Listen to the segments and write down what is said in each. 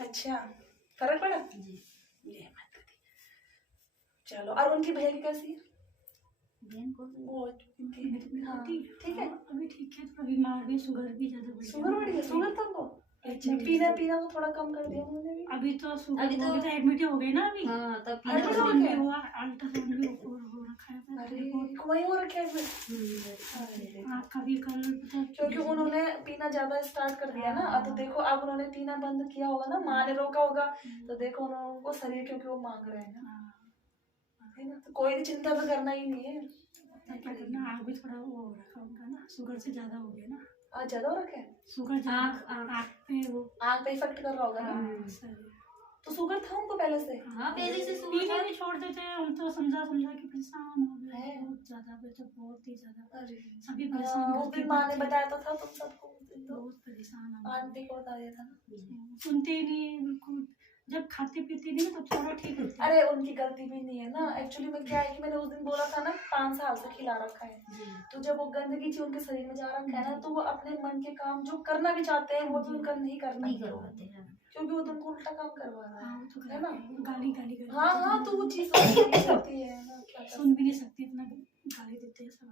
अच्छा, फर्क पड़ा? जी। ये मत करिए। चलो, और उनकी भैया की कैसी है? बहन को वो इनकी हाँ ठीक है। अभी ठीक है, थोड़ा बीमार भी, शुगर भी ज्यादा बढ़ शुगर बढ़ गया? शुगर था वो? अच्छा, पीना पीना वो थोड़ा कम कर दिया उन्होंने भी। अभी तो एडमिट हो गए ना अभी। हाँ, तब अल्ट्रासाउंड भी हुआ, अल्ट्रासाउंड भी हो रखा है। अरे वही हो रखा है इसमें। आँख का भी कल क्योंकि उन्होंने पीना ज्यादा स्टार्ट कर दिया ना। अब तो देखो, अब उन्होंने पीना बंद किया होगा ना, माँ ने रोका होगा, तो देखो उनको शरीर क्योंकि वो मांग रहे हैं ना, है ना। तो कोई चिंता तो करना ही नहीं है। क्या करना, आँख भी थोड़ा वो हो रखा उनका ना, शुगर से ज्यादा हो गया ना। आज ज्यादा हो रखा है शुगर, आँख पे वो आँख पे इफेक्ट कर रहा होगा ना। तो शुगर था उनको पहले से? हाँ, पहले से शुगर भी छोड़ देते हैं हम तो, समझा समझा के परेशान हो गए बहुत ज्यादा, तो बहुत ही ज्यादा सभी परेशान। उस दिन माँ ने बताया तो था तुम सबको, उस दिन तो बहुत परेशान आंटी को बता दिया था ना। सुनते ही नहीं बिल्कुल, जब खाते पीते नहीं तो थोड़ा ठीक होता है। अरे उनकी गलती भी नहीं है ना। एक्चुअली में क्या है कि मैंने उस दिन बोला था ना, 5 साल से खिला रखा है, तो जब वो गंदगी चीज उनके शरीर में जा रखा है ना, तो वो अपने मन के काम जो करना भी चाहते हैं वो तो उनका नहीं कर पाते हैं, क्योंकि वो तुमको उल्टा काम करवा रहा है ना। गाली गाली हाँ हाँ, तो वो चीज होती है ना, सुन भी नहीं सकती, इतना गाली देते हैं सब।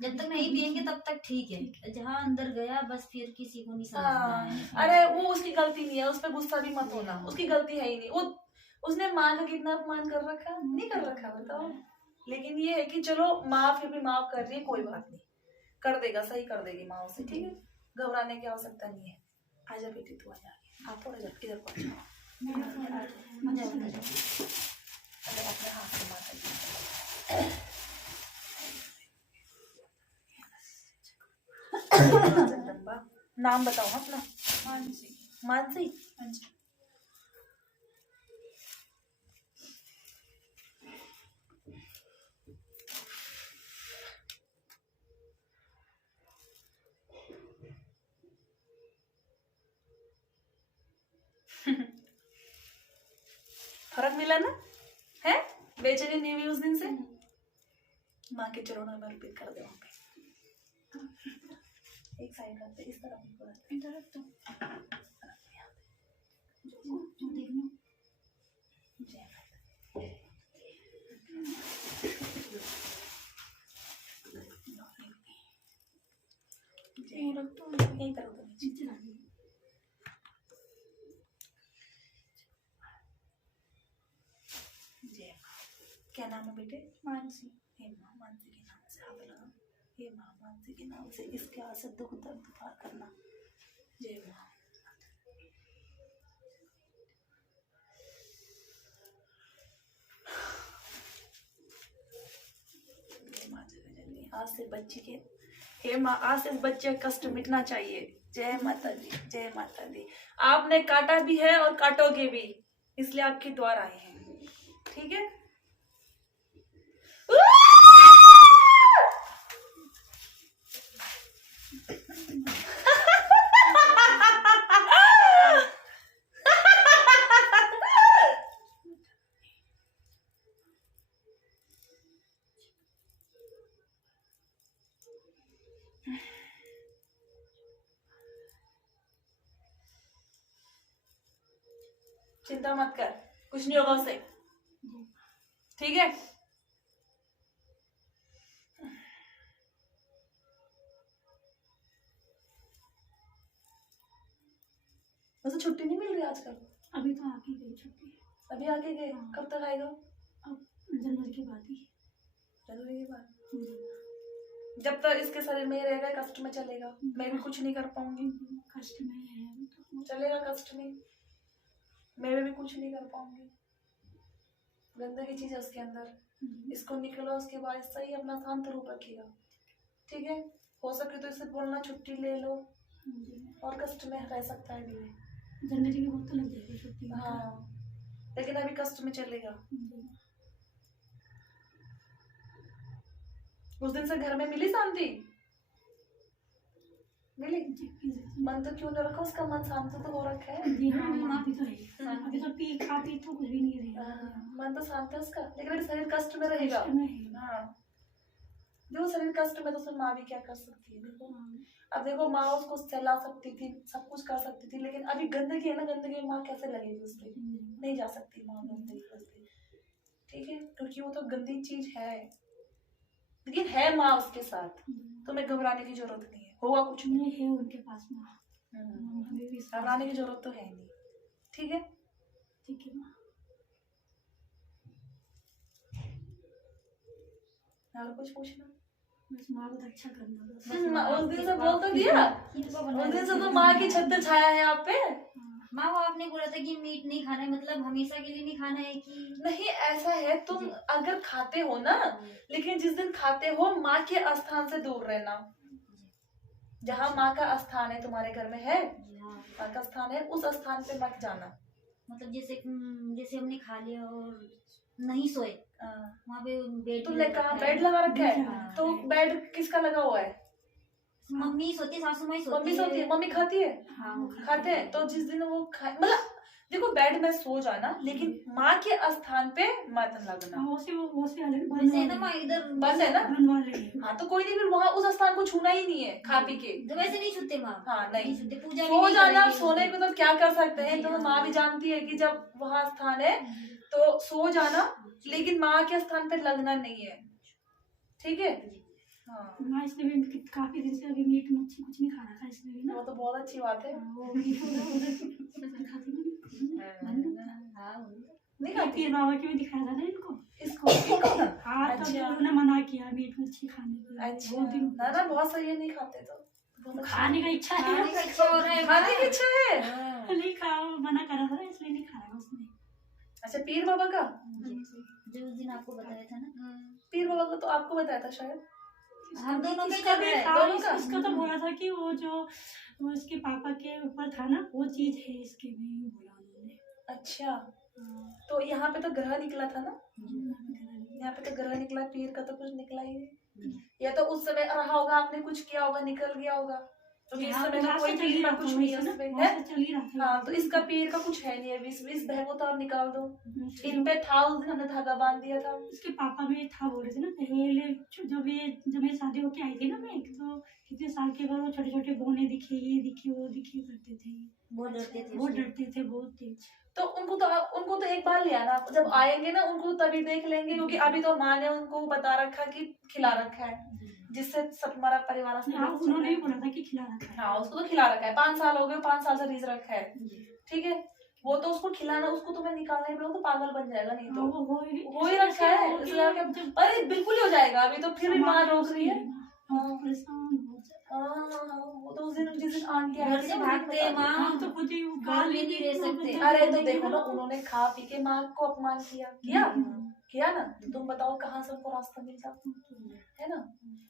जब तक नहीं पियेंगे तब तक ठीक है, जहाँ अंदर गया बस फिर किसी को नहीं समझना है। अरे वो उसकी गलती नहीं है, उस पर गुस्सा भी मत होना, उसकी गलती है ही नहीं। वो उसने माँ का कितना अपमान कर रखा, नहीं कर रखा बताओ। लेकिन ये है कि चलो माँ फिर भी माफ कर रही है, कोई बात नहीं, कर देगा, सही कर देगी माँ उसे, ठीक है। घबराने की आवश्यकता नहीं है। आजा बेटी तू, आजा, आप थोड़ा इधर को अपने हाथ से माता जगदम्बा। नाम बताओ अपना। मानसी। मानसी, फर्क मिला ना है? बेचैनी नहीं हुई उस दिन से? माँ के चरणों में अर्पित कर दे वहाँ पे। एक साइड रखते, इस तरफ इधर रख दो। देखना रख दो, यहीं पर नीचे। क्या नाम है बेटे? मानसी। हे माँ, मानसी के नाम से हाथ लगाओ। हे माँ, मानसी के नाम से इसके हाथ से दुख दर्द पार करना। जय माँ। आज से बच्ची के, हे माँ, आज से बच्चे का कष्ट मिटना चाहिए। जय माता दी, जय माता दी। आपने काटा भी है और काटोगे भी, इसलिए आपके द्वार आए हैं, ठीक है। चिंता मत कर, कुछ नहीं होगा उसे, ठीक है। वैसे छुट्टी नहीं मिल रही आजकल? अभी तो आके गई छुट्टी। अभी आके गए? कब तक आएगा? अब जनवरी के बाद ही। जनवरी के बाद? जब तक इसके शरीर में ही रहेगा, कष्ट में चलेगा। मैं भी कुछ नहीं कर पाऊंगी। कष्ट में है अभी तो चलेगा कष्ट में, मैं भी कुछ नहीं कर पाऊंगी। गंदगी चीज है उसके अंदर, इसको निकलो, उसके बाद सही अपना शांत रूप रखिएगा, ठीक है। हो सके तो इससे बोलना छुट्टी ले लो, और कष्ट में रह सकता है धीरे। जनवरी के वक्त लग जाएगी छुट्टी। हाँ, लेकिन अभी कष्ट में चलेगा। उस दिन से घर में मिली शांति? मिली? मन तो क्यों नहीं रखा उसका, मन शांत तो हो रखा है। जी हाँ, अभी तो है, अभी तो पी खा पी तो कुछ भी नहीं रहेगा। मन तो शांत है उसका, लेकिन अभी शरीर कष्ट में रहेगा। हाँ, देखो शरीर कष्ट में तो उसमें माँ भी क्या कर सकती है। देखो अब देखो माँ उसको सहला सकती थी, सब कुछ कर सकती थी, लेकिन अभी गंदगी है ना, गंदगी में माँ कैसे लगेगी उस पर, नहीं जा सकती माँ गंदगी पे, ठीक है, क्योंकि वो तो गंदी चीज है, लेकिन है माँ उसके साथ, तुम्हें घबराने की जरूरत नहीं है, होगा कुछ नहीं। नहीं है उनके पास माँ, हमें भी घबराने की जरूरत तो है नहीं, ठीक है। ठीक है माँ। और कुछ पूछना? बस माँ को अच्छा करना बस। उस दिन से बोल तो दिया, उस दिन से तो माँ की छत्र छाया है आप पे। माँ वो आपने बोला था कि मीट नहीं खाना है, मतलब हमेशा के लिए नहीं खाना है कि नहीं ऐसा है, तुम अगर खाते हो ना, लेकिन जिस दिन खाते हो माँ के स्थान से दूर रहना, जहाँ माँ का स्थान है तुम्हारे घर में है, माँ का स्थान है, उस स्थान पे मत जाना। मतलब जैसे हमने खा लिया और नहीं सोए, वहाँ पे बेड तुमने कहा बेड लगा रखा है, हाँ। तो बेड किसका लगा हुआ है? मम्मी सोती है, सासू माँ सोती मम्मी सोती है, मम्मी खाती है, हाँ वो खाते हैं, तो जिस दिन वो मतलब देखो बेड में सो जाना, लेकिन माँ के स्थान पे मत लगना। हाँ, वो से अलग वैसे है ना माँ इधर बस है ना, बनवा लेंगे। हाँ तो कोई नहीं, फिर वहाँ उस स्थान को छूना ही नहीं है खा पी के। तो वैसे नहीं छूते माँ, हाँ नहीं छूते, पूजा भी सो नहीं जाना, करेंगे। सोने को तो क्या कर सकते हैं, जी, तो हाँ। माँ भी जानती है कि जब वहाँ स्थान है तो सो जाना, लेकिन माँ के स्थान पे लगना नहीं है, ठीक है। हाँ माँ इसलिए भी काफी दिन से अभी मीट मच्छी कुछ नहीं खा रहा था, इसलिए भी ना वो तो बहुत अच्छी बात है। वो मीट उधर खाती नहीं। हाँ नहीं खाती पीर बाबा के भी दिखाया था ना इनको। इसको हाँ तब अच्छा। उन्होंने मना किया मीट मच्छी खाने के लिए। अच्छा बहुत दिन ना ना बहुत सही है, नहीं खाते तो बहुत अच्छा। खाने का इच्छा है, खाने का इच्छा हो रहा है, खाने की इच्छा है। हाँ। नहीं खाओ, मना करा था इसलिए नहीं खा रहा उसने। अच्छा पीर बाबा का, जो उस दिन आपको बताया था ना, पीर बाबा का तो आपको बताया था शायद। हम दोनों के इसका चल भी रहा है। था, दोनों का? उसका तो बोला था कि वो जो वो इसके पापा के ऊपर था ना, वो चीज है इसके में, बोला उन्होंने। अच्छा तो यहाँ पे तो ग्रह निकला था ना, यहाँ पे तो ग्रह निकला, पीर का तो कुछ निकला ही नहीं, या तो उस समय रहा होगा, आपने कुछ किया होगा, निकल गया होगा, क्योंकि इस समय तो कोई पीर का कुछ नहीं है उसमें है। हाँ तो इसका पीर का कुछ है नहीं है, इस बह को तो आप निकाल दो, इन पे था उस दिन हमने धागा बांध दिया था। उसके पापा में था, बोल रहे थे ना पहले, जब मैं शादी होके आई थी ना, मैं तो कितने साल के बाद वो छोटे छोटे बोने दिखे, ये दिखे, वो दिखे करते थे, बहुत डरते थे, बहुत डरते थे, बहुत तेज। तो उनको तो एक बार लिया ना, जब आएंगे ना उनको तभी देख लेंगे, क्योंकि अभी तो माँ ने उनको बता रखा कि खिला रखा है, जिससे सब हमारा परिवार उन्होंने भी बोला था कि खिला रखा है। हाँ उसको तो खिला रखा है, 5 साल हो गए, 5 साल से रीज रखा है, ठीक है। वो तो उसको खिलाना, उसको तो मैं निकालना ही पड़ेगा, तो पागल बन जाएगा, नहीं तो हो ही रखा है, अरे बिल्कुल ही हो जाएगा, अभी तो फिर भी माँ रोक रही है। वो तो उस दिन जिस दिन आंटी घर से भागते हैं माँ, हम तो खुद ही गाँव में नहीं रह सकते। अरे तो देखो ना, उन्होंने खा पी के माँ को अपमान किया ना, तो तुम बताओ कहाँ से उनको रास्ता मिलता है ना।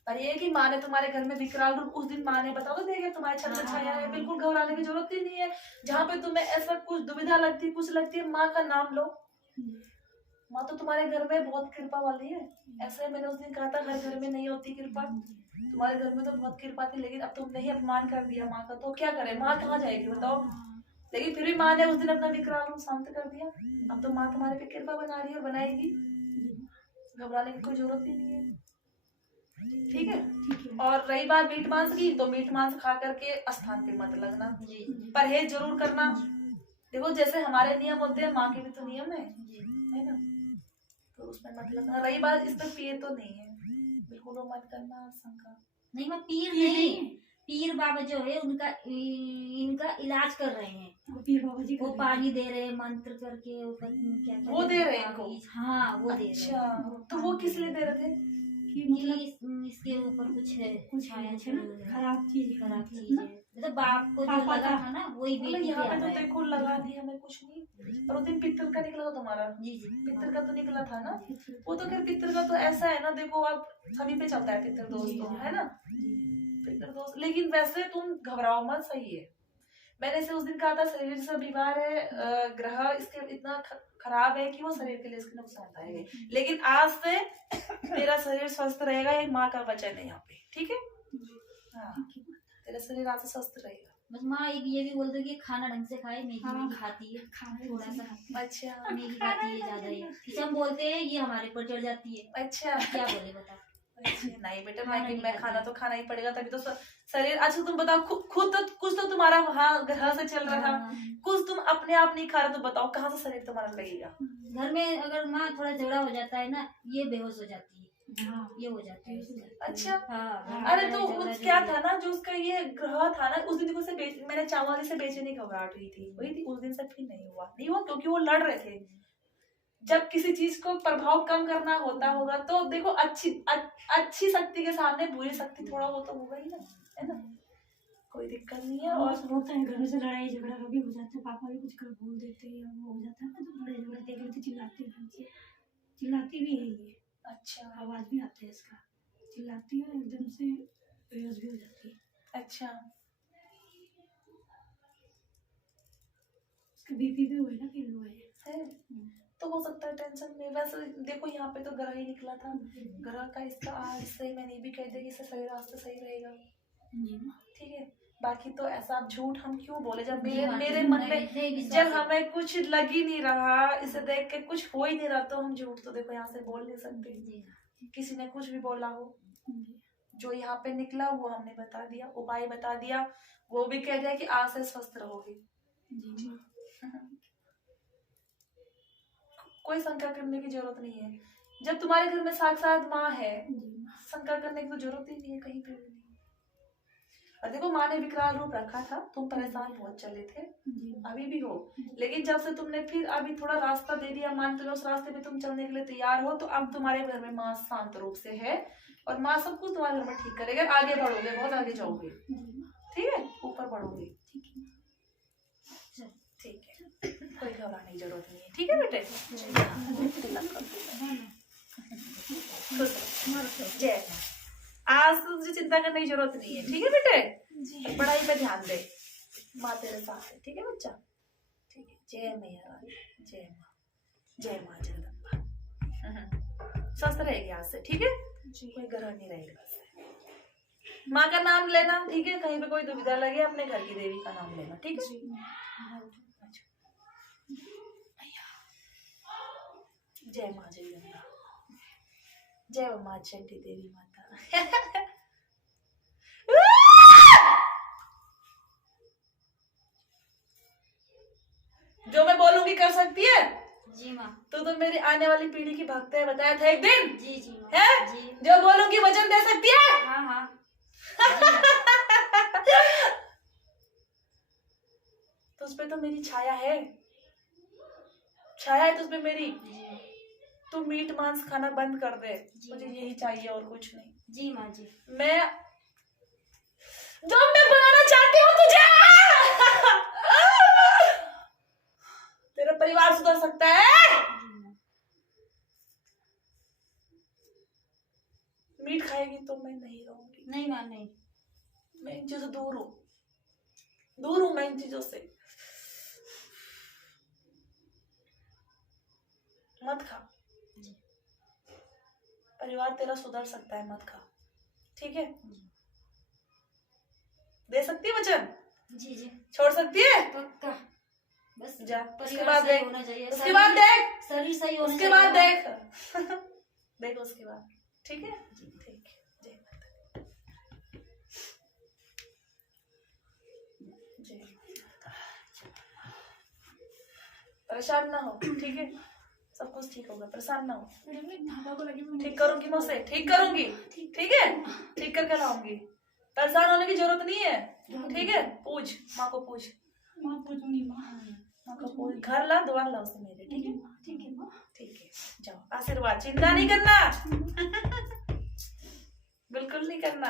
पर ये कि माँ ने तुम्हारे घर में विकराल रूप, उस दिन माँ ने बताओ तो देखे तुम्हारे छत्र छाया है, बिल्कुल घबराने की जरूरत ही नहीं है। जहाँ पे तुम्हें ऐसा कुछ दुविधा लगती, कुछ लगती है, माँ का नाम लो, माँ तो तुम्हारे घर में बहुत कृपा वाली है। ऐसे मैंने उस दिन कहा था हर घर में नहीं होती कृपा, तुम्हारे घर में तो बहुत कृपा थी, लेकिन अब तुमने ही अपमान कर दिया माँ का, तो क्या करे, माँ कहाँ जाएगी बताओ। लेकिन फिर भी माँ ने उस दिन अपना विकराल रूप शांत कर दिया, अब तो माँ तुम्हारे पे कृपा बना रही है और बनाएगी, घबराने की कोई जरूरत ही नहीं है, ठीक है। और रही बात मीट मांस की, तो मीट मांस खा करके स्थान पे मत लगना, परहेज जरूर करना। देखो जैसे हमारे नियम होते हैं, माँ के भी तो नियम है ना, तो उसमें मत लगना। रही बात इस पर पीर तो नहीं है, बिल्कुल वो मत करना, शंका नहीं मैं पीर नहीं, पीर बाबा जो है उनका इनका इलाज कर रहे हैं, पीर बाबा जी वो पानी दे रहे हैं मंत्र करके, क्या वो दे रहे हैं इनको। हाँ वो दे रहे हैं। अच्छा तो वो किस लिए दे रहे थे? कि मतलब इसके ऊपर कुछ है, कुछ है ना, खराब चीज है, मतलब बाप को जो लगा था ना वही बेटी यहाँ पे पे आ तो रहा है। देखो लगा दी हमें कुछ नहीं, पर उस दिन पित्तर का निकला था तुम्हारा, जी पित्तर का तो निकला था ना, वो तो खैर पित्तर का तो ऐसा है ना, देखो अब सभी पे चलता है पित्तर दोष तो, है ना, पित्तर दोष। लेकिन वैसे तुम घबराओ मत, सही है। मैंने इसे उस दिन कहा था शरीर से बीमार है, ग्रह इसके इतना खराब है कि वो शरीर के लिए इसके नुकसान पाएंगे, लेकिन आज से तेरा शरीर स्वस्थ रहेगा, ये माँ का वचन है यहाँ पे, ठीक है। हाँ तेरा शरीर आज से स्वस्थ रहेगा। बस माँ एक ये भी बोल दो कि खाना ढंग से खाए, मैगी मैगी खाती है थोड़ा सा, अच्छा मैगी खाती है ज्यादा ही, इसे हम बोलते हैं ये हमारे पर चढ़ जाती है, अच्छा क्या बोले बता। नहीं बेटा, खाना नहीं मैं खाती। खाना तो खाना ही पड़ेगा, तभी तो शरीर। अच्छा तुम बताओ, खुद तो कुछ तो तुम्हारा वहाँ घर से चल रहा, हाँ। कुछ तुम अपने आप नहीं खा रहे, तो बताओ कहाँ से शरीर तुम्हारा लगेगा। घर में अगर माँ थोड़ा झगड़ा हो जाता है ना, ये बेहोश हो जाती है, हाँ ये हो जाता है इसका। अच्छा। हाँ। अरे तो झगड़ा उस जो क्या है। था ना, जो उसका ये ग्रह था ना, उस दिन देखो से मैंने चावल से बेचने घबराहट हुई थी उस दिन से, फिर नहीं हुआ क्योंकि वो लड़ रहे थे। जब किसी चीज को प्रभाव कम करना होगा तो देखो, अच्छी शक्ति के सामने बुरी शक्ति थोड़ा वो तो होगा ही ना, है ना, कोई दिक्कत नहीं है। और और होता है घर में से लड़ाई झगड़ा कभी हो जाता है, पापा भी कुछ कर बोल देते हैं, वो हो जाता है ना, तो बड़े झगड़े देख लेते, चिल्लाते हैं घर से, चिल्लाती भी है ये, अच्छा आवाज भी आता है इसका, चिल्लाती है एकदम से, बेहोश भी हो जाती है। अच्छा, उसका बीपी भी हुआ है ना, फिर लो है। तो हो सकता है टेंशन में। वैसे देखो यहाँ पे तो ग्रह ही निकला था, ग्रह का इसका आज से मैं नहीं भी कह दे कि इससे शरीर रास्ते सही रहेगा, ठीक है। बाकी तो ऐसा आप झूठ हम क्यों बोले, जब मेरे मन में जब हमें कुछ लग ही नहीं रहा, इसे देख के कुछ हो ही नहीं रहा, तो हम झूठ तो देखो यहाँ से बोल नहीं सकते। किसी ने कुछ भी बोला हो, जो यहाँ पे निकला वो हमने बता दिया, उपाय बता दिया, वो भी कह दिया कि आज से स्वस्थ रहोगे। कोई शंका करने की जरूरत नहीं है, जब तुम्हारे घर में साक्षात माँ है, शंका करने की तो जरूरत ही नहीं है कहीं पे भी नहीं। और देखो माँ ने विकराल रूप रखा था, तुम परेशान बहुत चले थे, अभी भी हो, लेकिन जब से तुमने फिर अभी थोड़ा रास्ता दे दिया, मान लो उस रास्ते पे तुम चलने के लिए तैयार हो, तो अब तुम्हारे घर में माँ शांत रूप से है, और माँ सब कुछ तुम्हारे घर में ठीक करेगा। आगे बढ़ोगे, बहुत आगे जाओगे, ठीक है, ऊपर बढ़ोगे, ठीक है, कोई घबराने की जरूरत नहीं है, ठीक है बेटे। जय आज तो तुझे चिंता करने की जरूरत नहीं है, ठीक है बेटे, पढ़ाई पे ध्यान दे, माँ तेरे साथ है, ठीक है बच्चा, ठीक है। जय मैया रानी, जय माँ, जय माँ जगदम्बा। स्वस्थ रहेगी आज से, ठीक है, कोई ग्रह नहीं रहेगा। माँ का नाम लेना, ठीक है, कहीं पे कोई दुविधा लगे अपने घर की देवी का नाम लेना, ठीक है। जय माँ जगदम्बा, जय माँ चंडी देवी माता। जो मैं बोलूंगी कर सकती है जी माँ। तो मेरी आने वाली पीढ़ी की भक्त है, बताया था एक दिन, जी जी है जी। जो बोलूंगी वचन दे सकती है। हाँ हाँ। तो उस पे तो मेरी छाया है, छाया है तो उसमें मेरी। तू मीट मांस खाना बंद कर दे, मुझे यही चाहिए और कुछ नहीं। जी माँ जी। मैं जो मैं बनाना चाहती हूँ तुझे, तेरा परिवार सुधर सकता है। मीट खाएगी तो मैं नहीं रहूंगी, नहीं माँ नहीं। मैं इन चीजों से दूर हूँ मैं इन चीजों से। मत खा, परिवार तेरा सुधर सकता है, मत खा, ठीक है। दे सकती है वचन? जी जी। छोड़ सकती है? पक्का। बस जा, परिवार उसके बाद सही देख, होना चाहिए, उसके बाद देख, शरीर सही होना उसके चाहिए। बाद देख। देख उसके बाद, ठीक है, ठीक है। जय माता, जय माता। परेशान ना हो, ठीक है, सब कुछ ठीक होगा, परेशान ना हो। ठीक करूंगी मैं उसे, ठीक करूंगी, ठीक है, ठीक करके लाऊंगी। परेशान होने की जरूरत नहीं है, ठीक है। पूछ माँ को, पूछ माँ पूछूंगी माँ। माँ को पूछ, घर ला द्वार ला उसे मेरे, ठीक है, ठीक है माँ। ठीक है। जाओ, आशीर्वाद, चिंता नहीं करना। बिल्कुल नहीं करना।